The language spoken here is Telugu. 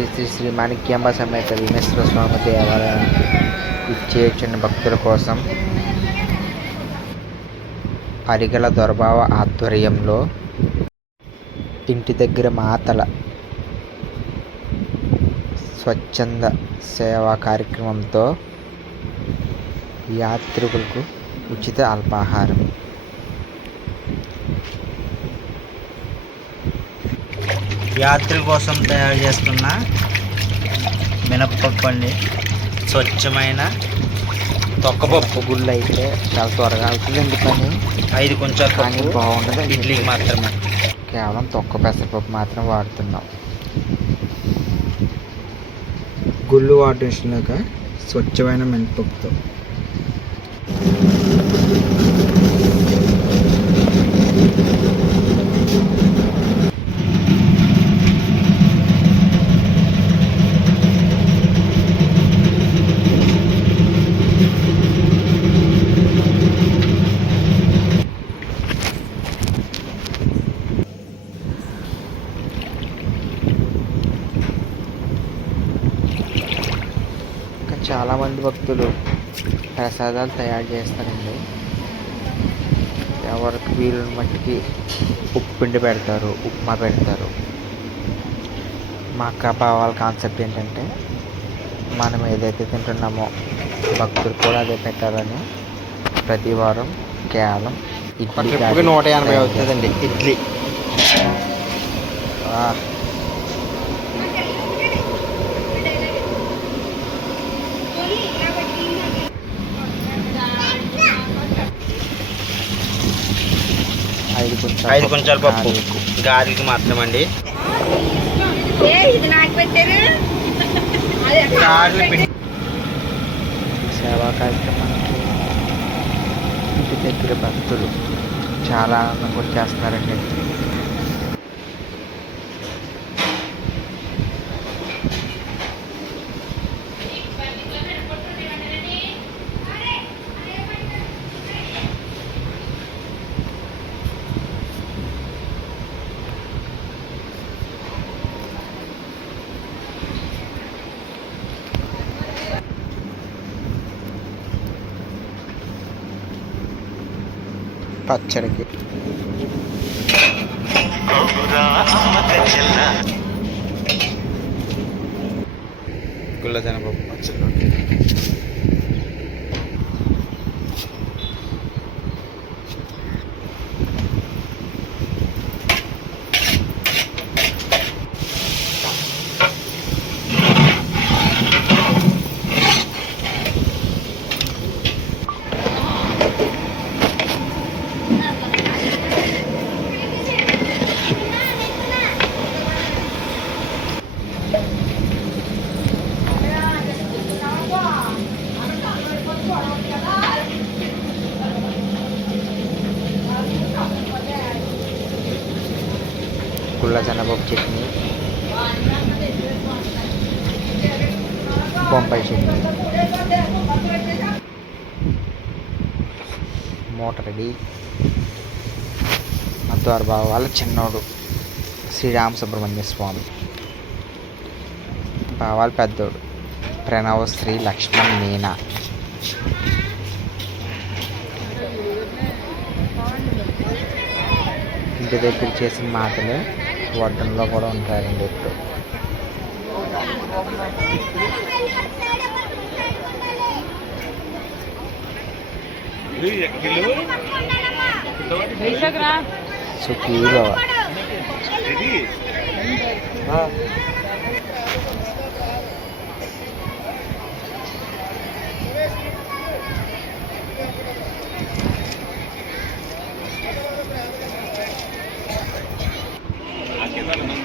శ్రీ శ్రీ శ్రీ మాణిక్యాంబ సమేత విమేశ్వర స్వామి దేవాలయానికి ఇచ్చేసిన భక్తుల కోసం అరిగల దొరబావ ఆధ్వర్యంలో ఇంటి దగ్గర మాతల స్వచ్ఛంద సేవా కార్యక్రమంతో యాత్రికులకు ఉచిత అల్పాహారం. యాత్రి కోసం తయారు చేస్తున్న మినప్పప్పు అండి. స్వచ్ఛమైన తొక్కపప్పు గుళ్ళు అయితే చాలా త్వరగా అవుతుందండి పని. ఐదు కొంచెం కానీ బాగుండదు ఇడ్లీకి మాత్రమే. కేవలం తొక్క పెసరపప్పు మాత్రం వాడుతున్నాం. గుళ్ళు వాటిక స్వచ్ఛమైన మినపప్పుతో చాలామంది భక్తులు ప్రసాదాలు తయారు చేస్తారండి. ఎవరికి వీలుని మట్టికి ఉప్పిండి పెడతారు ఉప్మా పెడతారు. మా అక్క బావాల కాన్సెప్ట్ ఏంటంటే మనం ఏదైతే తింటున్నామో భక్తులు కూడా అదే పెట్టాలని ప్రతి వారం కేవలం ఇడ్లీ నూట ఎనభై అవుతుందండి ఇడ్లీ. ఐదు కొంచెం పప్పు. గారికి మాత్రమండి. ఏ ఇది నాకు పెట్టారు. అదే గారెలు పిండి సేవా కార్యక్రమానికి ఇంటి దగ్గర భక్తులు చాలా ఆనందం కూడా చేస్తున్నారండి. పచ్చడికి గుళ్ళ శనగపప్పు పచ్చడి గుళ్ళ శనగపప్పు చట్నీ. బొంబాయి చట్నీ. మూట రెడీ. బావ వాళ్ళ చిన్నోడు. శ్రీరామ సుబ్రహ్మణ్య స్వామి. బావాలు పెద్దోడు. ప్రణవ శ్రీ లక్ష్మణ్ మీనా. ఇంటి దగ్గర చేసిన మాటలు. వడ్డంలో కూడా ఉంటారండి ఇప్పుడు. సుఖీలో